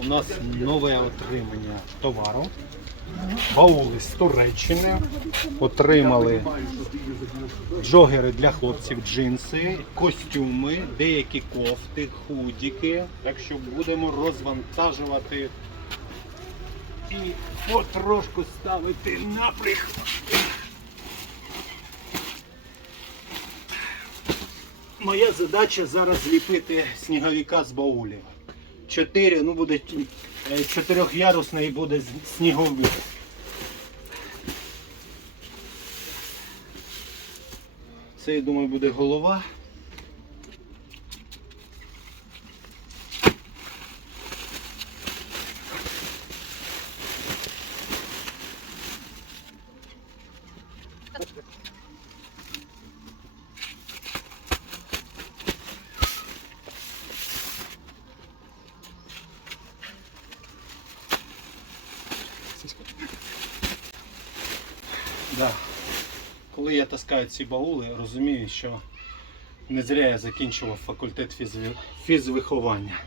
у нас нове отримання товару. Баули з Туреччини. Отримали джогери для хлопців, джинси, костюми, деякі кофти, худіки. Так що будемо розвантажувати і потрошку ставити на. Моя задача зараз зліпити сніговика з баулів. Чотири, ну буде е, чотирьохярусний буде сніговик. Це, я думаю, буде голова. Да. Коли я таскаю ці баули, розумію, що не зря я закінчував факультет фізви- фізвиховання.